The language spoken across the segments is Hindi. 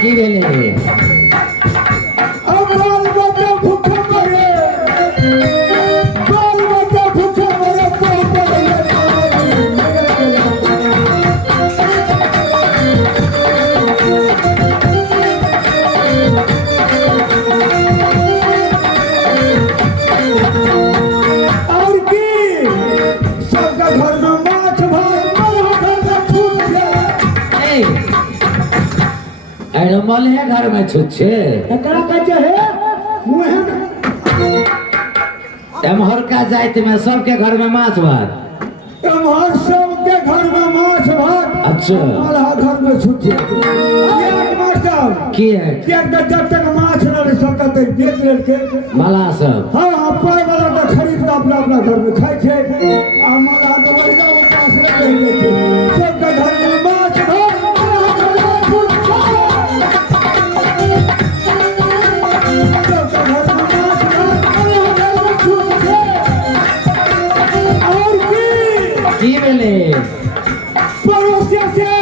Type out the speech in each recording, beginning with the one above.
की भेले मल है घर में छुच्छे एमहर का जाइत में सबके घर में माछ भात एमहर सबके घर में माछ भात अच्छा मलहा घर में छुच्छे की है जब तक माछ न सब तक बेच लेके मलहा सब हाँ पाई वाला तो खरीद अपना अपना घर में खाई छे आ मलहा तो बढ़िया उपास रह गए थे सबके घर में माछ भात की भेले पड़ोसिया से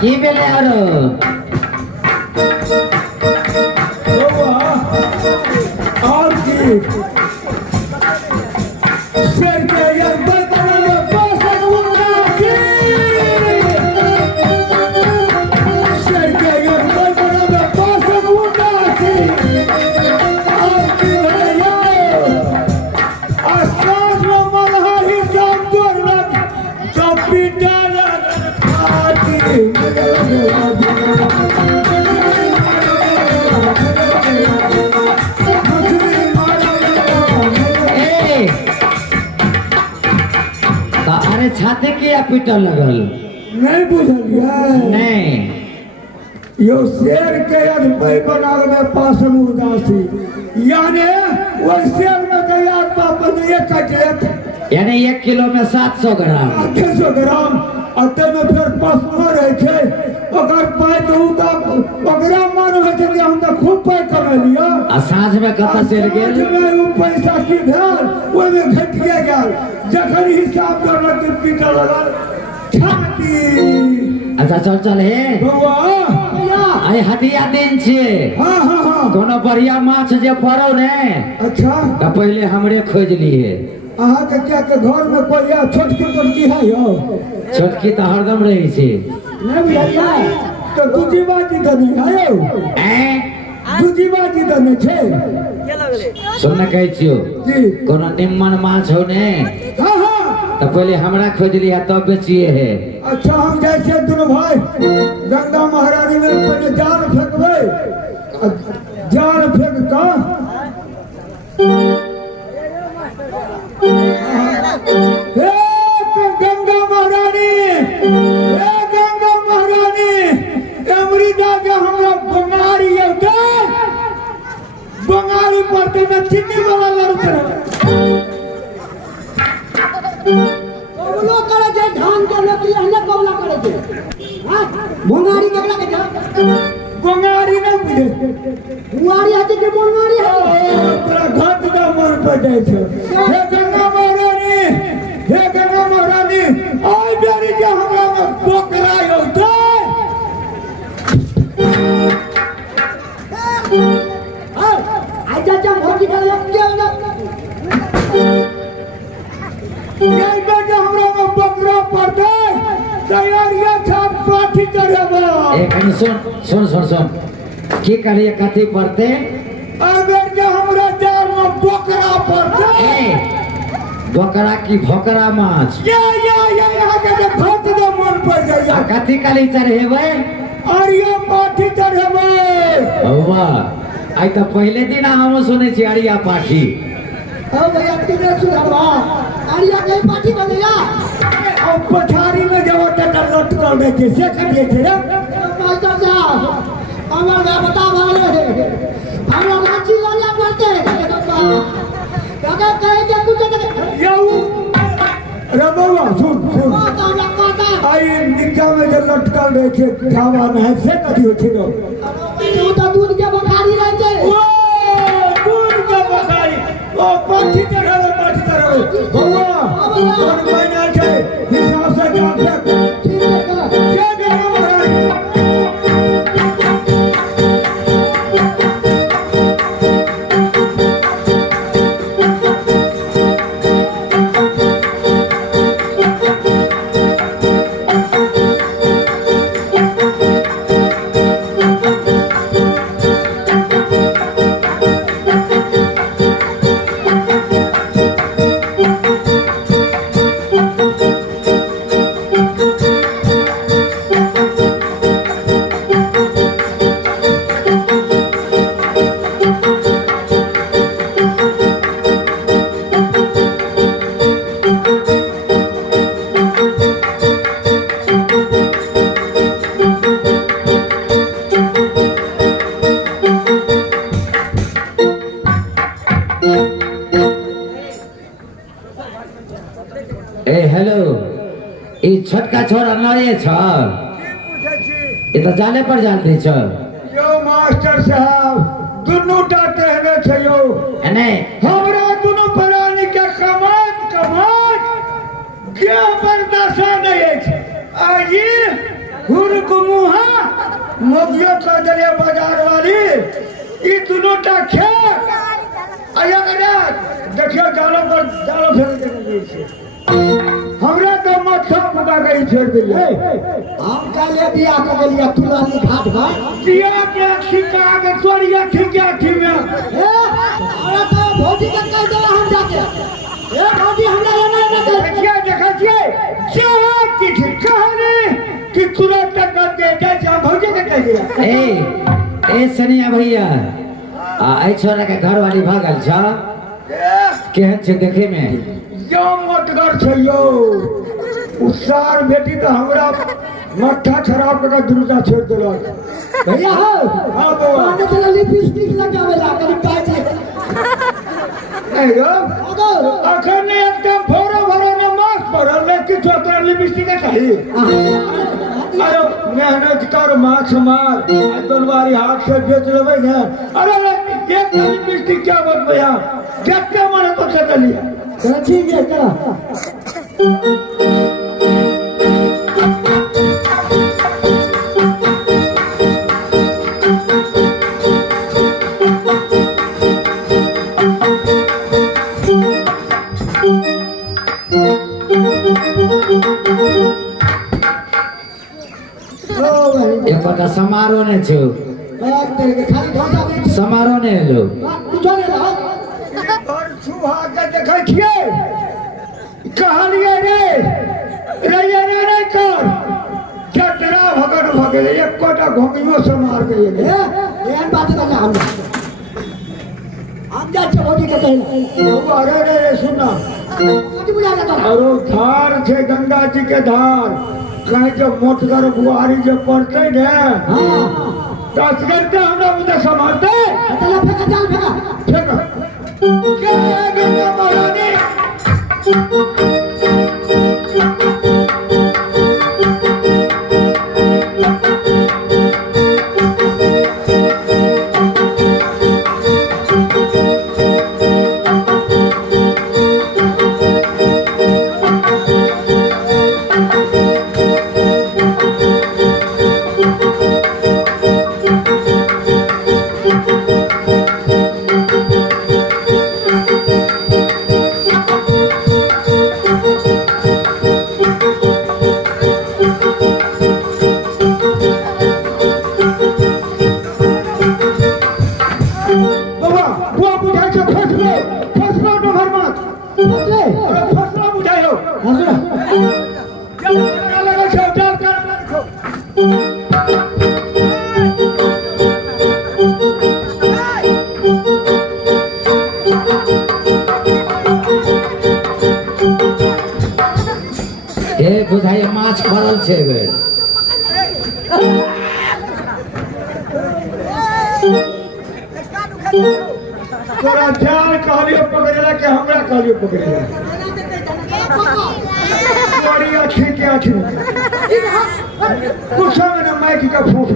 की भेले और की शेर के अंदर बनाने पासन मुन्ना की शेर के अंदर बनाने पासन मुन्ना की और की भैया आसमान में मलहा ही काम कर रहा जब पिटा अरे छाते के या पीटल लगल नहीं बुझलिए नहीं यो शेर के अधपै बनाल में पासम उदासी यानी वो शेर में गया पाप ने एक कटलेट यानी 1 किलो में 700 ग्राम 800 ग्राम अते में फिर पसमा रहे छे ओकर पाई तो ओकरा मन होय छे कि हम तो खूब पाई कमा लिया आ साँझ में कत से गेल में उ पैसा की भेल ओय में घटिया गेल जखन हिसाब करलक कि पीटा लगल छाती अच्छा चल हे बउआ अरे हटिया दिन छे हाँ कोनो बढ़िया माछ जे पड़ो ने अच्छा तो पहले हमरे खोज लिए अहाँ के क्या के घर में कोई छोटकी है यो छोटकी तो हरदम रही छे नहीं भैया तो दूजी बात तो नहीं आयो दूजी बात तो नहीं छे सुन कहै छियो जी कोनो निम्मन माछ हो ने हाँ तो पहले हमरा खोज लिया तब बेचिए है अच्छा हम जाए छे दोनों भाई गंगा महारानी में पहले जाल फेंकबे जाल फेंक का गंगा महारानी अमृता के हमरा बंगारी पड़ते में चिन्नी वाला लड़ते कबलो करे जे धान के लकड़ी हने कबला करे जे हां बंगारी कबला के बंगारी न बुझे बुआरी हते के बंगारी है पूरा घाट का मन पर जाए छे हे गंगा महारानी आई बेरी के हमरा में पोकरा होते आई चाचा पाठी चढ़ेबो एक मिनट सुन सुन सुन सुन की करिए कथी पढ़ते अगर जो हमरा जाल में बोकरा पड़ते ए बकरा की भोकरा माछ या यहाँ के फट दे मन पड़ आ जाइए कथी कली चढ़ेबै अरिया पाठी चढ़ेबो वाह आई तो पहले दिन हम सुने छी अरिया पाठी ओ भैया किने सुधारवा आरिया कहीं पार्टी बनेगा अब पछाड़ी में जब टटर लटकल रहे थे से करिए थे रे मास्टर साहब हमार का बता वाले हमरा रांची वाला पढ़ते काका कहे के कुछ याऊ रे बउआ सुन सुन तो हमरा कहता आई निका में जो लटकल रहे थे खावा में है से करिए थे रो तू तो दूध के बुखारी रह थे ओ दूध के बखारी ओ पाठी चढ़ेबो बउआ और महीना के हिसाब से जान तक ठीक है का ये देखो महाराज ए हेलो ई छोटका छोरा नए छ ये तो जाले पर जानते छ यो मास्टर साहब दुनू टा कहने छै यो एने हमरा दुनू प्राणी के कमात क्या बर्दाश्त नहीं है आजी हुरक मुहा मोगियो का दलिया बाजार वाली ई दुनू टा खे आया करे देखियो जालो फेंक देने छै हमरा तो माथा मुका गई छोड़ दिले हम काले बिया के गेलिया तुलानी घाट पर दिया के सिक्का के तोड़िया ठीक है ठीक है ए अरे तो भौजी के कह दे हम जाके ए भौजी हमरा लेना ना कर देखिए जहाँ की कहानी कि तुरंत कर दे जैसे भौजी के कह दिया ए सनिया भैया आई छोरा के घर वाली भागल छ केहन छै देखे में यो मोटगर छै यो उसार बेटी तो हमरा मट्ठा खराब करके दुर्गा छोड़ देलक भैया हो हाँ बउआ आने चला लिपस्टिक लगावे ला करी पाइप ले नहीं रो अगर अखन एकदम भोरो ने मास्क पड़ल ले किछो तोरा लिपस्टिक चाहिए अरे मेहनत कर माछ मार दोनवारी हाथ से बेच लेबै ने अरे एक लिपस्टिक क्या बात भैया जत्ते मन तो चल लिया चलो ठीक है चलो ओ भाई एकोटा समारोह ने छौ बैग दे के खाली ढोसा बेच समारोह ने एलो कुछ नहीं रहा और सुहा के देखै छियै कहलिए रे रैया रे कर चटरा भगन भगे एक कोटा घोंगियो से मार गए एहन बात करना हम जा भौजी के कहना अरे रे सुना कुछ बुझा लेता और धार छे गंगा जी के धार कहीं जो मोटगर बुआरी जो पड़ते ने हां 10 घंटे हमरा मुझे संभालते चला फेंका चल फेंका ठीक क्या है गंगा महारानी माछ भरल छे एहि बेर। तोरा जाल कहलियो पकड़ेला के हमरा कहलियो पकड़ेला। बड़ी अच्छी के अच्छी कुछ में ना माइक का फूट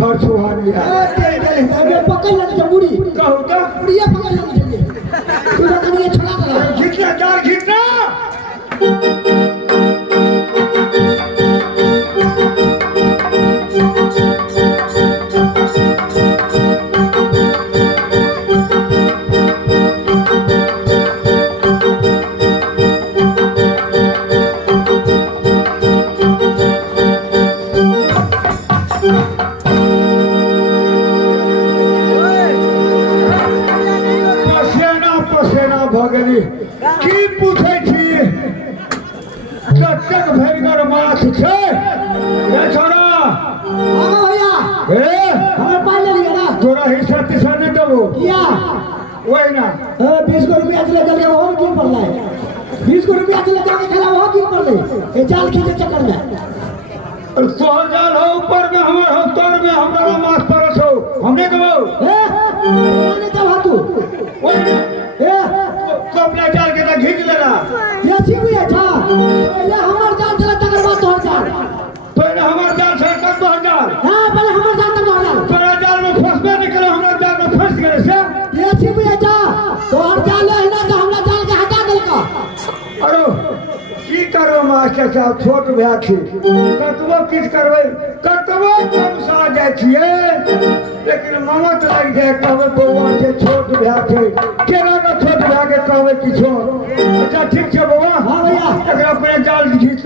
भर सुहानी पकड़ लेने जो बुढ़ी कहू तो बुढ़िया पकड़ लेने चाहिए तू तो कभी छड़ा दे खींचना जाल खींचना। भगनी की पूछे छी कतक भयंकर माछ छे ए छोरा हां भैया ए हमें पाल ले लिया ना तोरा हिस्सा तिसा नहीं देबो किया वही ना 20 को रुपया चले चल के वो क्यों पड़ रहा है 20 को रुपया चले जाके खेला वो क्यों पड़ रही ये जाल खींचे चक्कर में तोहर जाल हो ऊपर में हमर हो तोर में हमरा माछ परस हो हमने कहबो ए मैंने जब हाथू वही ना ए तो अपना जाल के तो खींच लेना ये छिपी है था पहले हमार जाल चला तकर बाद तोहर जाल पहले हमार जाल से कर दो जाल हां पहले हमार जाल तक जाल तोरा जाल में फंसबे नहीं करे हमरा जाल में फंस गए से ये छिपी है था तोहर जाल है ना तो हमरा जाल के हटा देलका अरे की करो मास्टर साहब छोट भैया छी कतबो किछ करबै कतबो कम सा जाय छियै लेकिन ममत लग जाए कहबै बौआ छै छोट भैया छै केना के छोट भैया के कहबै किछो अच्छा ठीक छै बौआ हां भैया एकरा अपने जाल घीच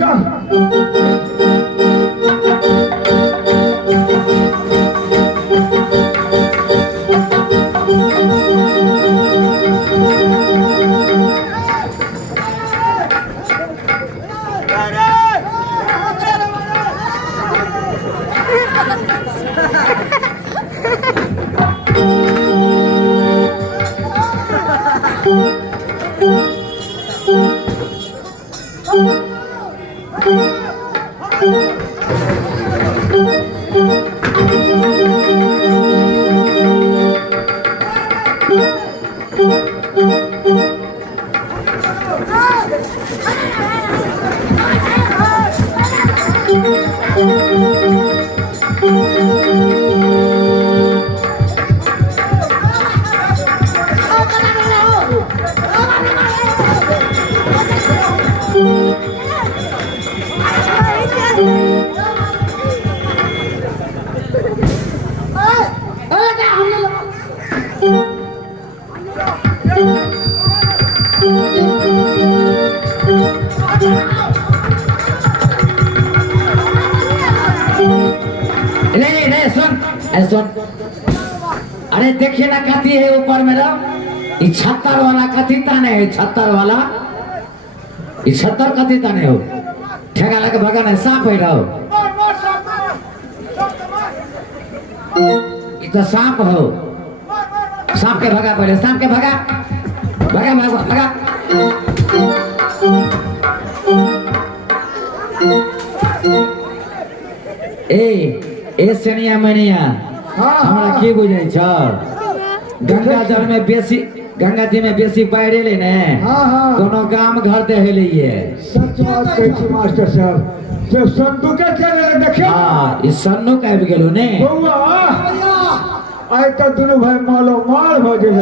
सुन अरे देखिए ना कथी है ऊपर में ये छत्तर वाला कथी ताने है छत्तर वाला ये छत्तर कथी ताने हो ठेका लगे भगन है सांप है रहो ये तो सांप हो सांप के भगा पहले सांप के भगा भगा भगा भगा ए सेनिया मनिया हमरा की बुझै छ गंगा जल में बेसी गंगा जी में बेसी पैरे ले ने कोनो गाम घर दे हेले ये सच बात कहै छी मास्टर साहब से संतु के चले देखे हां ई सन्नु के आबि गेलो ने बौआ आइ त दुनु भाई मालो माल हो गेल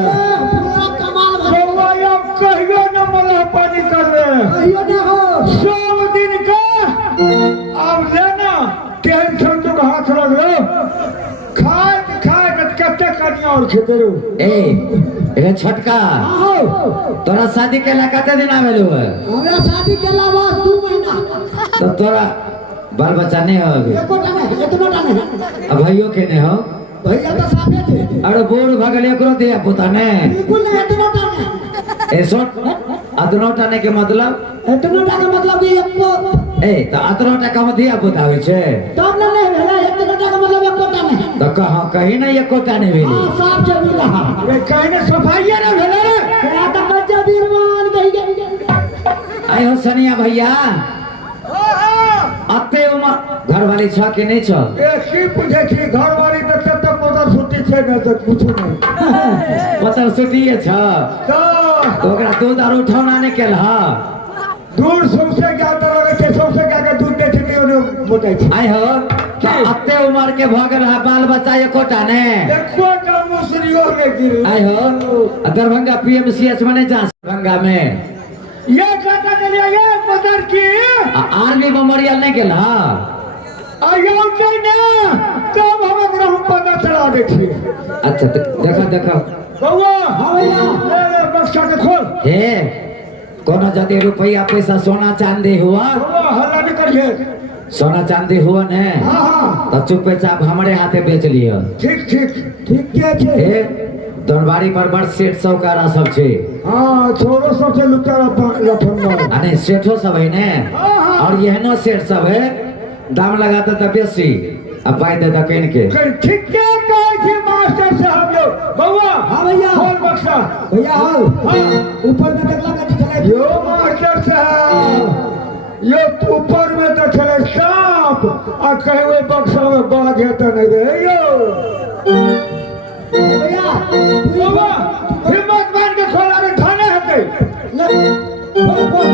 पूरा कमाल बौआ अब कहियो न मला पानी करबे कहियो न हो सब दिन का अब लेना केहन संतु के हाथ लगलो खाए खाए कते कनिया और खेते रो ए छोटका आओ तोरा शादी के ला कते दिन आवेलू है हमरा शादी केला बाद 2 महीना तो तोरा बाल बच्चा नहीं हो अभी एकोटा नहीं इतना नहीं अब भाइयों के नहीं हो भैया तो साफे थे अरे बूढ़ भगल एकरो दिया पुता ने बिल्कुल नहीं इतना नहीं ए सोट अतनोटा ने के मतलब इतना का मतलब ये एको ए तो अतनोटा का दिया पुता होय छे तब ना नहीं भेला इतना का मतलब एकोटा नहीं तो कहां कहीं नहीं एकोटा नहीं भेली हां साफ से मिला अरे कहने सफाइया ना भेले रे क्या तो बच्चा बीरमान कही गई आय हो सनिया भैया अते उमर घर वाली छ के नहीं छ की पूछे छी घर वाली तो तब तक मोटर छुट्टी छे न तो पूछो नहीं पतर सुटिए छ तो ओकरा दूध और उठौना नहीं केल हा दूर सबसे क्या तरह के सबसे क्या के दूध दे छी ओने मोटाई छी आय हो तो अते उमर के भगल है बाल बच्चा एकोटा ने देखो का मुसरियो ने गिर आय हो दरभंगा पीएमसीएच में नहीं जा दरभंगा में ये कहता चलिए ये मदर की आर्मी मेमोरियल नहीं गेल हा आयो के ना तब हम एकरा हम पता चला दे छी अच्छा देखो देखो बउआ हां भैया ले बक्सा के खोल हे कोनो जदि रुपया पैसा सोना चांदी हुआ बउआ हल्ला न करिए सोना चांदी हुआ ने हां हां तो चुपचाप हमारे हाथे बेच लियो ठीक ठीक ठीक के छे हे दरबारी पर बड़ सेठ सौकारा सब छे हां छोरो सबसे लुटारा लफंगा अरे सेठो सब है ने और यहनो सेठ सब है दाम लगाता तो बेसी अब पाई देता कहीं के ठीक के कहे छी मास्टर साहब लोग बउआ हां भैया खोल बक्सा भैया आओ हां ऊपर में देखला कथि चले यो मास्टर साहब ये ऊपर में तो चले सांप आ कहे वो बक्सा में बाघ है तो नहीं रहे यो भैया बउआ हिम्मत मान के खोला रे थाने हटे ले बोल बोल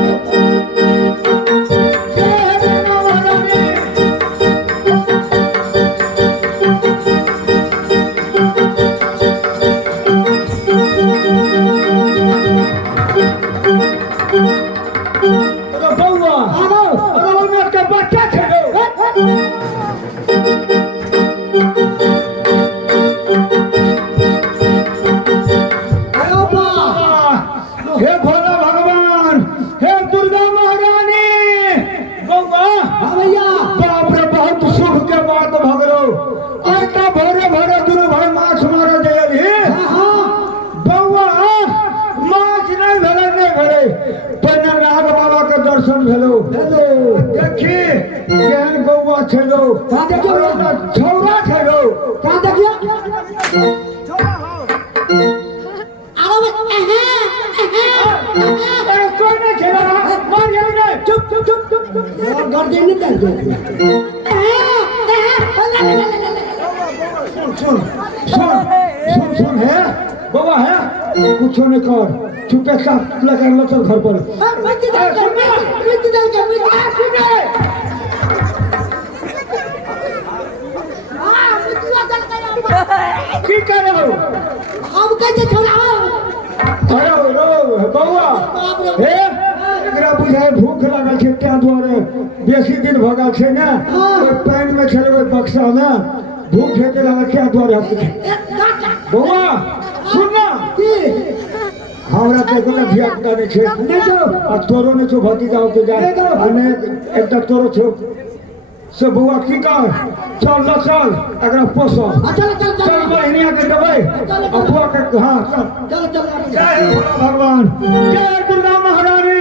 बउआ आओ अरे ओने के बच्चा छे आओ बा हे भोला भगवान हे दुर्गा महारानी बउआ हां भैया बाप रे बहुत शुभ के बात भगलो ऐसा भोरे भोरे दुनु भाई माछ मारे देली हां हां बउआ माछ नहीं भेले पहिने नाग बाबा के दर्शन भेलो हेलो देखी केहन बउआ छलो कहाँ देखियो? छौरा छलो कहां देखियो आओ अरे कोई नहीं छलो मार गया नहीं चुप चुप चुप चुप गर्दन नहीं कर दो सुन सुन सुन सुन है बाबा है कुछ नहीं कर चुपे साफ लगा लो तो घर पर मत दल के सुने हां मुतुआ दल के की कर रहे हो अब कैसे छोड़ाओ अरे रो बउआ हे एकरा बुझाय भूख लागल छै त्या दुआरे बेसी दिन भगल छै ना ओइ पानि में छले ओइ बक्सा में भूख हेते लागल त्या दुआरे बउआ सुन ना हमरा तो कोनो धिया पुता नहीं छै नहीं तो आ तोरो नहीं छो भतीजा के जाए अनेक एकटा तोरो छो से बउआ की कर चल न चल एकरा पोसो चल चल चल चल बहिनिया के देबै अपुआ के हां चल चल चल जय भोला भगवान जय दुर्गा महारानी